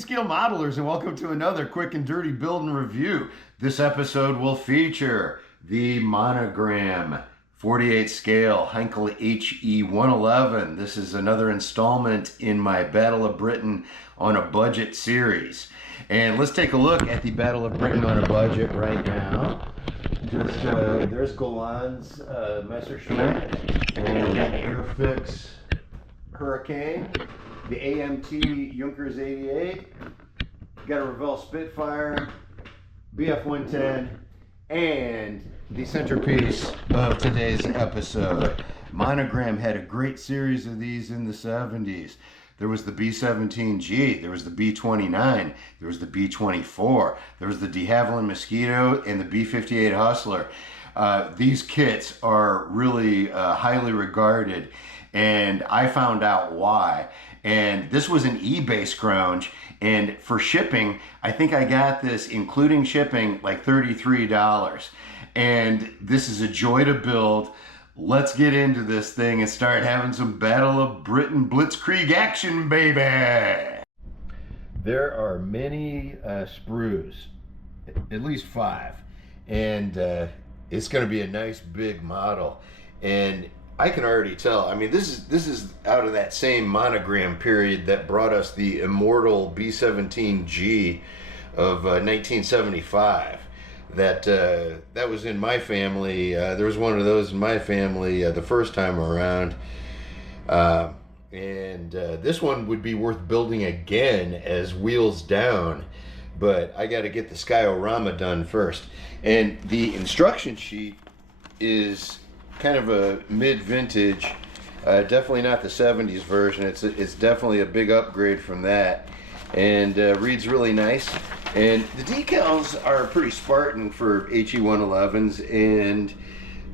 scale modelers, and welcome to another quick and dirty build and review. This episode will feature the Monogram 48 scale Heinkel HE111. This is another installment in my Battle of Britain on a Budget series. And let's take a look at the Battle of Britain on a Budget right now. There's Golan's Messerschmitt, and we got Airfix Hurricane, the AMT Junkers 88, got a Revell Spitfire, BF110, and the centerpiece of today's episode. Monogram had a great series of these in the 70s. There was the B-17G, there was the B-29, there was the B-24, there was the de Havilland Mosquito, and the B-58 Hustler. These kits are really highly regarded, and I found out why. And this was an eBay scrounge, and for shipping, I think I got this, including shipping, like $33. And this is a joy to build. Let's get into this thing and start having some Battle of Britain blitzkrieg action, baby! There are many sprues, at least 5, and it's going to be a nice big model. And I can already tell. I mean, this is out of that same Monogram period that brought us the immortal B-17G of 1975. That was in my family. There was one of those in my family the first time around, and this one would be worth building again as wheels down. But I got to get the Skyorama done first, and the instruction sheet is kind of a mid-vintage, definitely not the 70s version. It's definitely a big upgrade from that, and reads really nice. And the decals are pretty Spartan for HE111s, and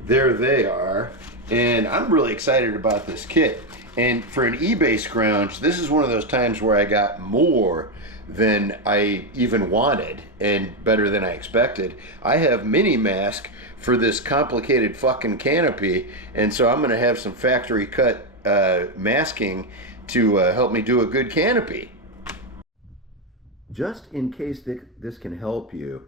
there they are. And I'm really excited about this kit. And for an eBay scrounge, this is one of those times where I got more than I even wanted and better than I expected. I have mini mask for this complicated fucking canopy, and so I'm gonna have some factory cut masking to help me do a good canopy. Just in case this can help you,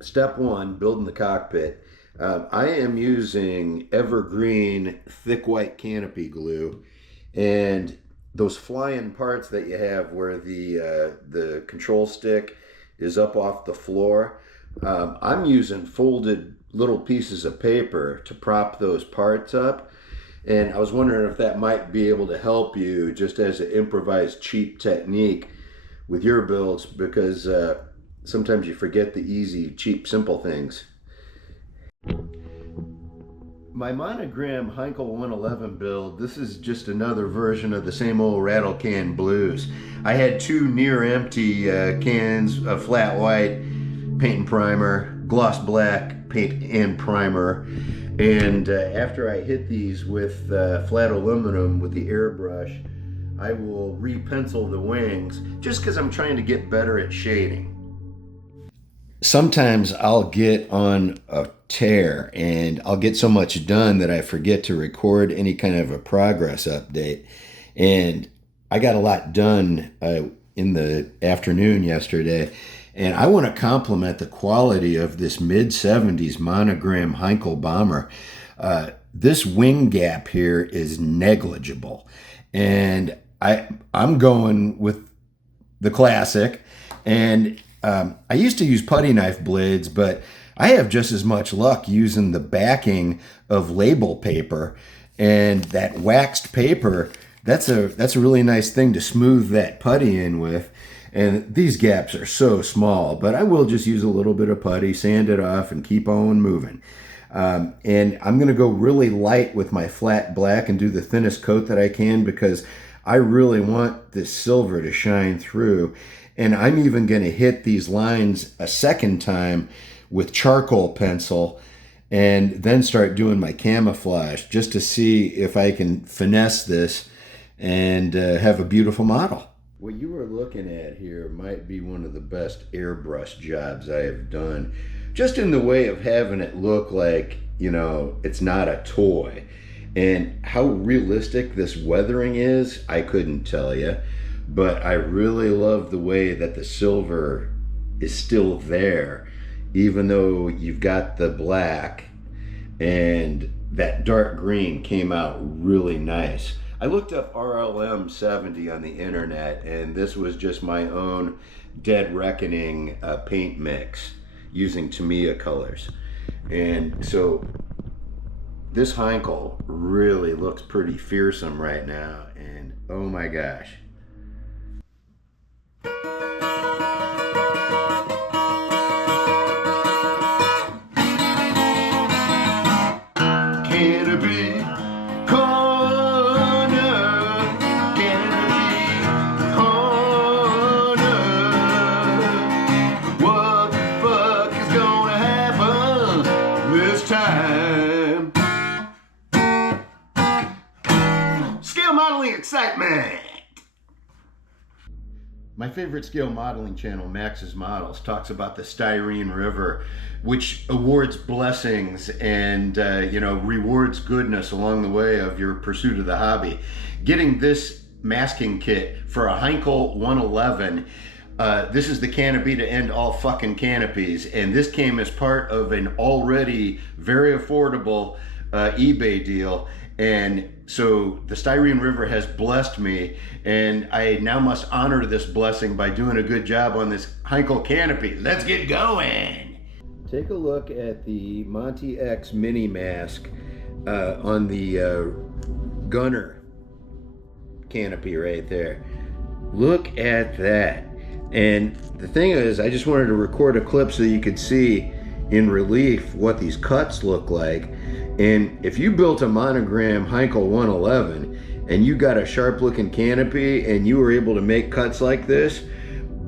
step 1, building the cockpit. I am using evergreen thick white canopy glue, and those flying parts that you have where the control stick is up off the floor, I'm using folded little pieces of paper to prop those parts up, and I was wondering if that might be able to help you just as an improvised cheap technique with your builds, because sometimes you forget the easy, cheap, simple things. My Monogram Heinkel 111 build, this is just another version of the same old rattle can blues. I had 2 near empty cans of flat white paint and primer, gloss black paint and primer, and after I hit these with flat aluminum with the airbrush, I will re-pencil the wings just because I'm trying to get better at shading. Sometimes I'll get on a tear and I'll get so much done that I forget to record any kind of a progress update. And I got a lot done in the afternoon yesterday. And I want to compliment the quality of this mid-70s Monogram Heinkel bomber. This wing gap here is negligible. And I'm going with the classic. And I used to use putty knife blades, but I have just as much luck using the backing of label paper, and that waxed paper. That's a really nice thing to smooth that putty in with. And these gaps are so small, but I will just use a little bit of putty, sand it off, and keep on moving. And I'm going to go really light with my flat black and do the thinnest coat that I can, because I really want this silver to shine through. And I'm even going to hit these lines a second time with charcoal pencil, and then start doing my camouflage just to see if I can finesse this and have a beautiful model. What you are looking at here might be one of the best airbrush jobs I have done, just in the way of having it look like, you know, it's not a toy. And how realistic this weathering is, I couldn't tell you. but I really love the way that the silver is still there, even though you've got the black, and that dark green came out really nice. I looked up RLM 70 on the internet, and this was just my own Dead Reckoning paint mix using Tamiya colors. And so this Heinkel really looks pretty fearsome right now, and oh my gosh. Excitement! My favorite scale modeling channel, Max's Models, talks about the Styrene River, which awards blessings and rewards goodness along the way of your pursuit of the hobby. Getting this masking kit for a Heinkel 111, this is the canopy to end all fucking canopies, and this came as part of an already very affordable eBay deal. And so the Styrene River has blessed me, and I now must honor this blessing by doing a good job on this Heinkel canopy. Let's get going. Take a look at the Monty X mini mask on the gunner canopy right there. Look at that. And the thing is, I just wanted to record a clip so you could see in relief what these cuts look like. And if you built a Monogram Heinkel 111 and you got a sharp looking canopy and you were able to make cuts like this,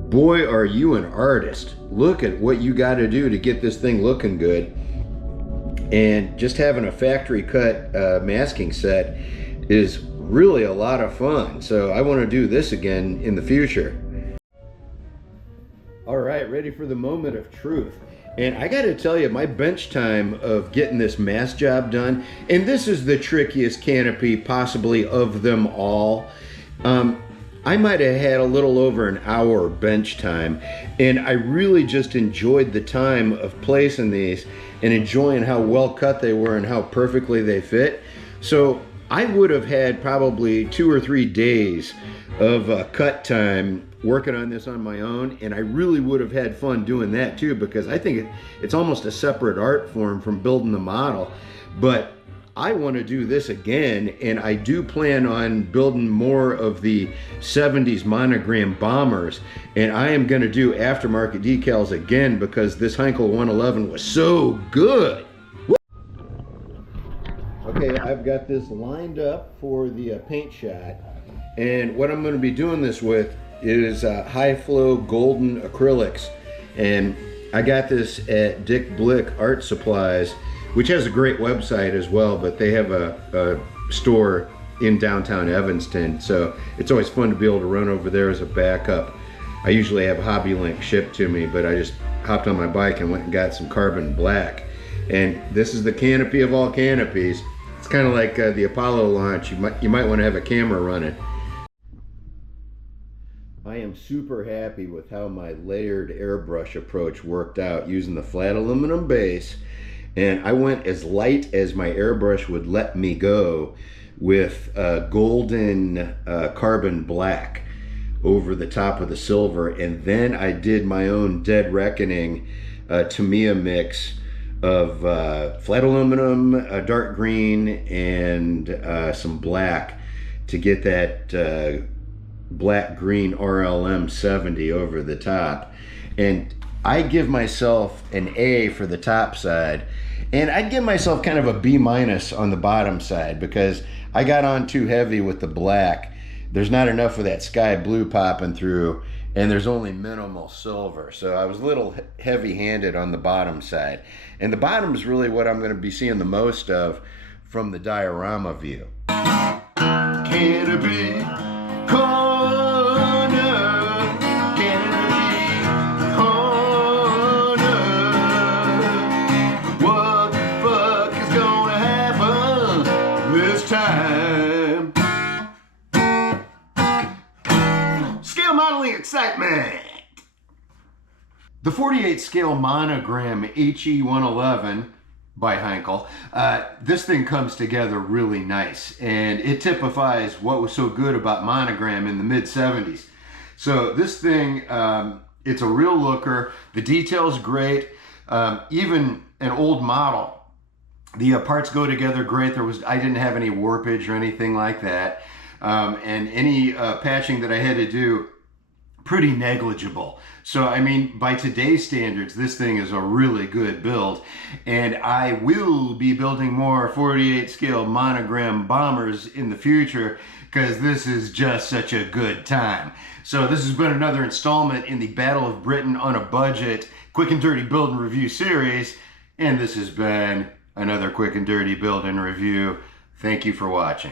boy, are you an artist. Look at what you got to do to get this thing looking good. And just having a factory cut masking set is really a lot of fun. So I want to do this again in the future. All right, ready for the moment of truth. And I got to tell you, my bench time of getting this mask job done, and this is the trickiest canopy possibly of them all. I might have had a little over an hour bench time, and I really just enjoyed the time of placing these and enjoying how well cut they were and how perfectly they fit. So I would have had probably 2 or 3 days of cut time working on this on my own, and I really would have had fun doing that too, because I think it's almost a separate art form from building the model. But I want to do this again, and I do plan on building more of the 70s Monogram bombers, and I am going to do aftermarket decals again because this Heinkel 111 was so good. Okay, I've got this lined up for the paint shot, and what I'm going to be doing this with is high flow golden acrylics, and I got this at Dick Blick Art Supplies, which has a great website as well, but they have a store in downtown Evanston, so it's always fun to be able to run over there as a backup. I usually have Hobby Link shipped to me, but I just hopped on my bike and went and got some carbon black, and this is the canopy of all canopies. It's kind of like the Apollo launch. You might want to have a camera running. I am super happy with how my layered airbrush approach worked out using the flat aluminum base, and I went as light as my airbrush would let me go with golden carbon black over the top of the silver, and then I did my own Dead Reckoning Tamiya mix of flat aluminum, dark green, and some black to get that black green RLM 70 over the top. And I give myself an A for the top side, and I'd give myself kind of a B- on the bottom side because I got on too heavy with the black. There's not enough of that sky blue popping through, and there's only minimal silver, so I was a little heavy-handed on the bottom side. And the bottom is really what I'm going to be seeing the most of from the diorama view. Canopy corner, canopy corner. What the fuck is gonna happen this time? excitement! The 48 scale Monogram HE111 by Heinkel. This thing comes together really nice, and it typifies what was so good about Monogram in the mid 70s. So this thing, it's a real looker. The detail's great. Even an old model, the parts go together great. I didn't have any warpage or anything like that, and any patching that I had to do, pretty negligible. So I mean, by today's standards, this thing is a really good build, and I will be building more 48 scale Monogram bombers in the future because this is just such a good time. So this has been another installment in the Battle of Britain on a Budget quick and dirty build and review series, and this has been another quick and dirty build and review. Thank you for watching.